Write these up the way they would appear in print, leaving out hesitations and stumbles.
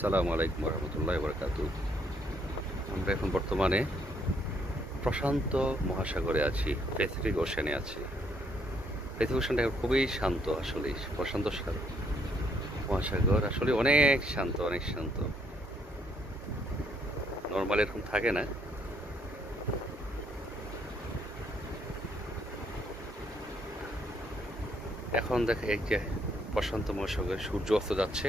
আসসালামু আলাইকুম রহমতুল্লাহ বরকাতু। আমরা এখন বর্তমানে প্রশান্ত মহাসাগরে আছি, প্যাসিফিক ওশানে আছি। প্যাসিফিক ওশানটা এখন খুবই শান্ত। আসলে মহাসাগর আসলে অনেক শান্ত, অনেক শান্ত। নর্মাল এরকম থাকে না। এখন দেখে এই যে প্রশান্ত মহাসাগরে সূর্য অস্ত যাচ্ছে।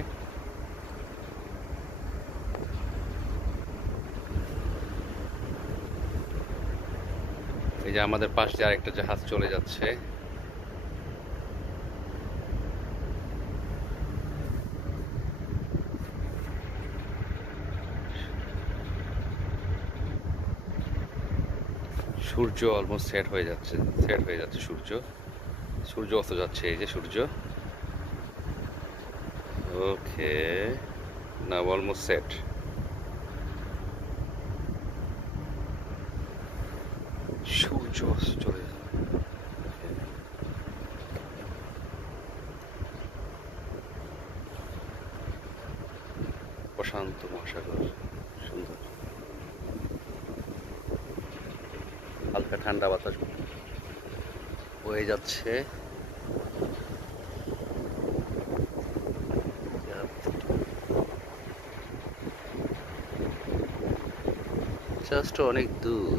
এই যে আমাদের পাশ দিয়ে আরেকটা জাহাজ চলে যাচ্ছে। সূর্য অলমোস্ট সেট হয়ে যাচ্ছে সূর্য অস্ত যাচ্ছে। এই যে সূর্য। ওকে, নাও অলমোস্ট সেট। সূর্য অস্ত চলে যাচ্ছে। প্রশান্ত মহাসাগর সুন্দর, হালকা ঠান্ডা বাতাস বয়ে যাচ্ছে। জাস্ট অনেক দূর।